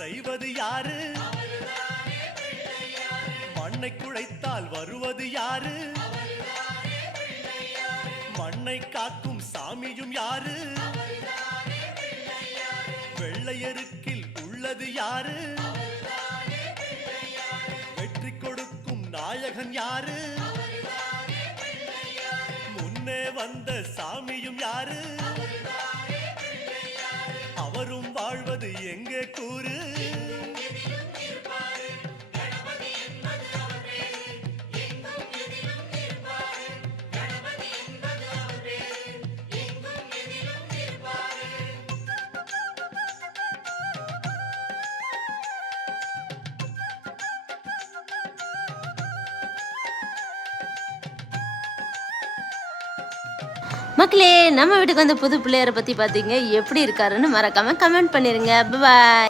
செய்வது யாரு? மண்ணை குழைத்தால் வருவது யாரு? மண்ணை காக்கும் சாமியும் யாரு? வெள்ளையருக்கில் உள்ளது யாரு? வெற்றி கொடுக்கும் நாயகன் யாரு? முன்னே வந்த சாமியும் யாரு? அவரும் வாழ்வது எங்கே கூறு? மக்களே, நம்ம வீட்டுக்கு வந்த புது பிள்ளையரை பத்தி பாத்தீங்க, எப்படி இருக்காருன்னு மறக்காம கமெண்ட் பண்ணிருங்க. பாய்.